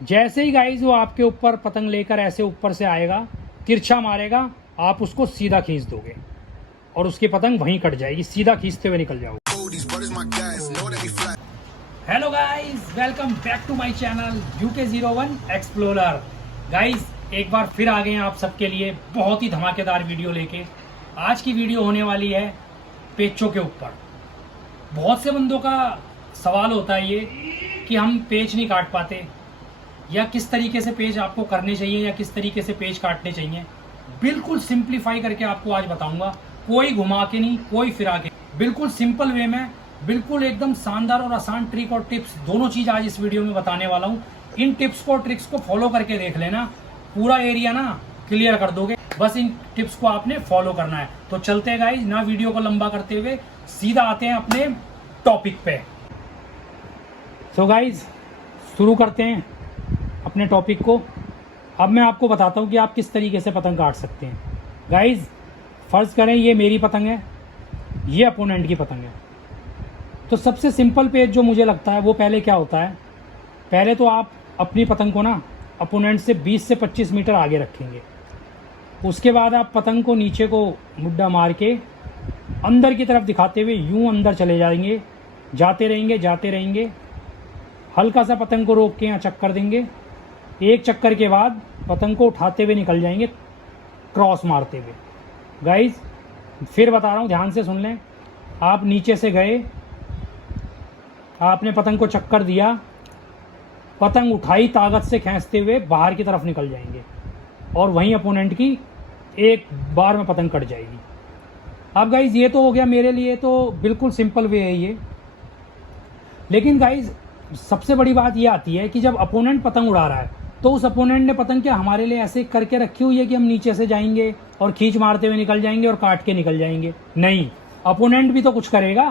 जैसे ही गाइज वो आपके ऊपर पतंग लेकर ऐसे ऊपर से आएगा, तिरछा मारेगा, आप उसको सीधा खींच दोगे और उसकी पतंग वहीं कट जाएगी, सीधा खींचते हुए निकल जाओगे। Hello guys, welcome back to my channel UK01 explorer. Guys एक बार फिर आ गए हैं आप सबके लिए बहुत ही धमाकेदार वीडियो लेके। आज की वीडियो होने वाली है पेचों के ऊपर। बहुत से बंदों का सवाल होता है ये कि हम पेच नहीं काट पाते, या किस तरीके से पेच आपको करने चाहिए या किस तरीके से पेच काटने चाहिए। बिल्कुल सिंप्लीफाई करके आपको आज बताऊंगा, कोई घुमा के नहीं, कोई फिरा के, बिल्कुल सिंपल वे में, बिल्कुल एकदम शानदार और आसान ट्रिक और टिप्स दोनों चीज आज इस वीडियो में बताने वाला हूं। इन टिप्स को ट्रिक्स को फॉलो करके देख लेना, पूरा एरिया ना क्लियर कर दोगे। बस इन टिप्स को आपने फॉलो करना है। तो चलते हैं गाइज, ना वीडियो को लंबा करते हुए सीधा आते हैं अपने टॉपिक पे। सो गाइज शुरू करते हैं अपने टॉपिक को। अब मैं आपको बताता हूं कि आप किस तरीके से पतंग काट सकते हैं। गाइज फर्ज करें ये मेरी पतंग है, ये अपोनेंट की पतंग है। तो सबसे सिंपल पेज जो मुझे लगता है वो पहले क्या होता है, पहले तो आप अपनी पतंग को ना अपोनेंट से 20 से 25 मीटर आगे रखेंगे। उसके बाद आप पतंग को नीचे को मुड्डा मार के अंदर की तरफ दिखाते हुए यूं अंदर चले जाएंगे, जाते रहेंगे। हल्का सा पतंग को रोक के यहाँ चक्कर देंगे। एक चक्कर के बाद पतंग को उठाते हुए निकल जाएंगे, क्रॉस मारते हुए। गाइज फिर बता रहा हूँ, ध्यान से सुन लें। आप नीचे से गए, आपने पतंग को चक्कर दिया, पतंग उठाई, ताकत से खींचते हुए बाहर की तरफ निकल जाएंगे और वहीं अपोनेंट की एक बार में पतंग कट जाएगी। अब गाइज ये तो हो गया मेरे लिए, तो बिल्कुल सिंपल वे है ये। लेकिन गाइज सबसे बड़ी बात ये आती है कि जब अपोनेंट पतंग उड़ा रहा है तो उस अपोनेंट ने पतंग क्या हमारे लिए ऐसे करके रखी हुई है कि हम नीचे से जाएंगे और खींच मारते हुए निकल जाएंगे और काट के निकल जाएंगे? नहीं, अपोनेंट भी तो कुछ करेगा।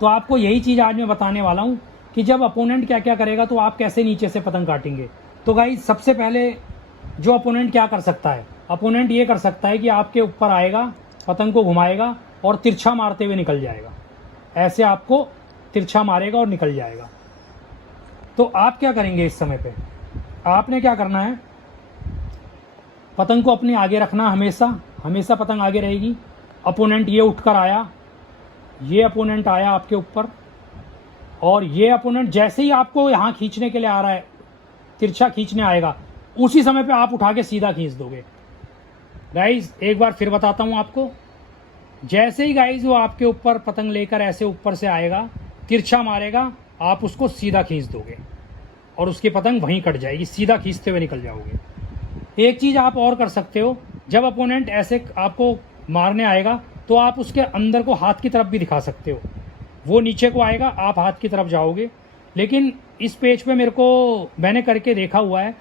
तो आपको यही चीज़ आज मैं बताने वाला हूँ कि जब अपोनेंट क्या क्या करेगा तो आप कैसे नीचे से पतंग काटेंगे। तो गाइस सबसे पहले जो अपोनेंट क्या कर सकता है, अपोनेंट ये कर सकता है कि आपके ऊपर आएगा, पतंग को घुमाएगा और तिरछा मारते हुए निकल जाएगा। ऐसे आपको तिरछा मारेगा और निकल जाएगा। तो आप क्या करेंगे इस समय पे, आपने क्या करना है, पतंग को अपने आगे रखना, हमेशा पतंग आगे रहेगी। अपोनेंट ये उठकर आया, ये अपोनेंट आया आपके ऊपर, और ये अपोनेंट जैसे ही आपको यहाँ खींचने के लिए आ रहा है, तिरछा खींचने आएगा, उसी समय पे आप उठा के सीधा खींच दोगे। गाइज एक बार फिर बताता हूँ आपको, जैसे ही गाइज वो आपके ऊपर पतंग लेकर ऐसे ऊपर से आएगा, तिरछा मारेगा, आप उसको सीधा खींच दोगे और उसकी पतंग वहीं कट जाएगी, सीधा खींचते हुए निकल जाओगे। एक चीज़ आप और कर सकते हो, जब अपोनेंट ऐसे आपको मारने आएगा तो आप उसके अंदर को हाथ की तरफ भी दिखा सकते हो। वो नीचे को आएगा, आप हाथ की तरफ जाओगे। लेकिन इस पेज पे मैंने करके देखा हुआ है,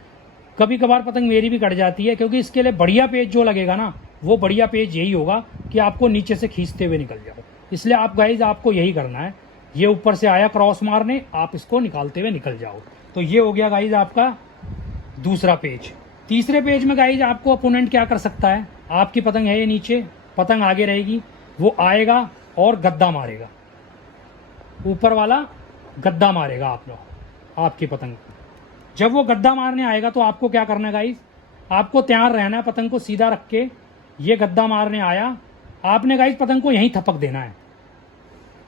कभी कभार पतंग मेरी भी कट जाती है, क्योंकि इसके लिए बढ़िया पेज जो लगेगा ना, वो बढ़िया पेज यही होगा कि आपको नीचे से खींचते हुए निकल जाओ। इसलिए आप गाइज आपको यही करना है, ये ऊपर से आया क्रॉस मारने, आप इसको निकालते हुए निकल जाओ। तो ये हो गया गाइज आपका दूसरा पेज। तीसरे पेज में गाइज आपको अपोनेंट क्या कर सकता है, आपकी पतंग है ये नीचे, पतंग आगे रहेगी, वो आएगा और गद्दा मारेगा, ऊपर वाला गद्दा मारेगा आपकी पतंग। जब वो गद्दा मारने आएगा तो आपको क्या करना है गाइज, आपको तैयार रहना है, पतंग को सीधा रख के, ये गद्दा मारने आया, आपने गाइज पतंग को यहीं थपक देना है।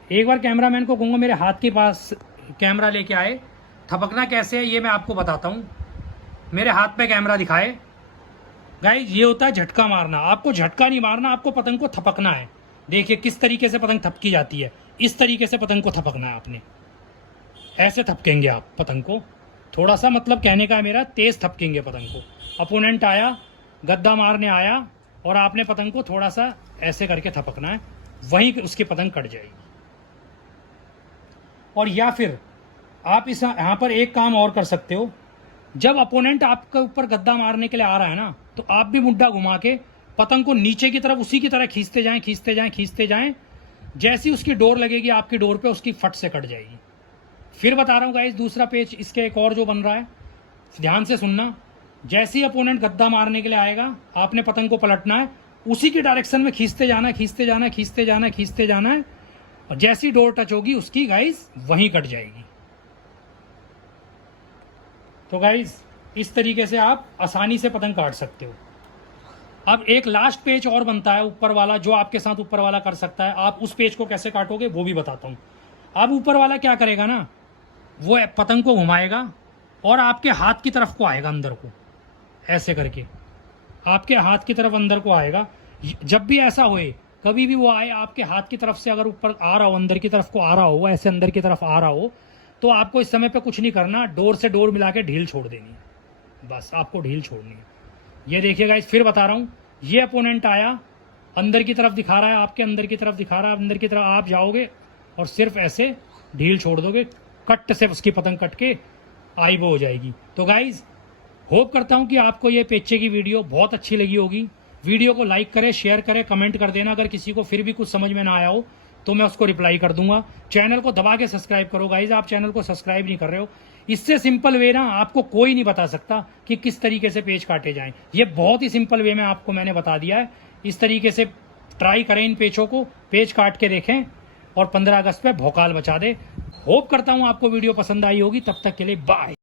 एक बार कैमरामैन को कहूँगा मेरे हाथ के पास कैमरा लेके आए, थपकना कैसे है ये मैं आपको बताता हूँ। मेरे हाथ पे कैमरा दिखाए। गाइज ये होता है झटका मारना, आपको झटका नहीं मारना, आपको पतंग को थपकना है। देखिए किस तरीके से पतंग थपकी जाती है, इस तरीके से पतंग को थपकना है आपने, ऐसे थपकेंगे आप पतंग को, थोड़ा सा, मतलब कहने का है मेरा, तेज थपकेंगे पतंग को। अपोनेंट आया, गद्दा मारने आया, और आपने पतंग को थोड़ा सा ऐसे करके थपकना है, वहीं उसकी पतंग कट जाएगी। और या फिर आप इस यहाँ पर एक काम और कर सकते हो, जब अपोनेंट आपके ऊपर गद्दा मारने के लिए आ रहा है ना, तो आप भी मुड्ढा घुमा के पतंग को नीचे की तरफ उसी की तरह खींचते जाएं। जैसी उसकी डोर लगेगी आपकी डोर पे, उसकी फट से कट जाएगी। फिर बता रहा हूँ गाइस, दूसरा पेज इसके एक और जो बन रहा है, ध्यान से सुनना। जैसे ही अपोनेंट गद्दा मारने के लिए आएगा, आपने पतंग को पलटना है, उसी की डायरेक्शन में खींचते जाना है, और जैसी डोर टच होगी उसकी गाइस वहीं कट जाएगी। तो गाइस इस तरीके से आप आसानी से पतंग काट सकते हो। अब एक लास्ट पेच और बनता है ऊपर वाला, जो आपके साथ ऊपर वाला कर सकता है। आप उस पेच को कैसे काटोगे वो भी बताता हूँ। अब ऊपर वाला क्या करेगा ना, वो पतंग को घुमाएगा और आपके हाथ की तरफ को आएगा अंदर को, ऐसे करके आपके हाथ की तरफ अंदर को आएगा। जब भी ऐसा होए, कभी भी वो आए आपके हाथ की तरफ से, अगर ऊपर आ रहा हो, अंदर की तरफ को आ रहा हो, ऐसे अंदर की तरफ आ रहा हो, तो आपको इस समय पे कुछ नहीं करना, डोर से डोर मिला के ढील छोड़ देनी है। बस आपको ढील छोड़नी है। ये देखिए गाइस, फिर बता रहा हूँ, ये अपोनेंट आया, अंदर की तरफ दिखा रहा है, आपके अंदर की तरफ दिखा रहा है, अंदर की तरफ आप जाओगे और सिर्फ ऐसे ढील छोड़ दोगे, कट से उसकी पतंग कट के आईबो हो जाएगी। तो गाइज होप करता हूँ कि आपको ये पेचे की वीडियो बहुत अच्छी लगी होगी। वीडियो को लाइक करें, शेयर करें, कमेंट कर देना। अगर किसी को फिर भी कुछ समझ में ना आया हो तो मैं उसको रिप्लाई कर दूंगा। चैनल को दबा के सब्सक्राइब करो गाइज, आप चैनल को सब्सक्राइब नहीं कर रहे हो। इससे सिंपल वे ना आपको कोई नहीं बता सकता कि किस तरीके से पेच काटे जाएं। ये बहुत ही सिंपल वे में आपको मैंने बता दिया है। इस तरीके से ट्राई करें इन पेचों को, पेच काट के देखें और 15 अगस्त पे भौकाल मचा दे। होप करता हूं आपको वीडियो पसंद आई होगी। तब तक के लिए बाय।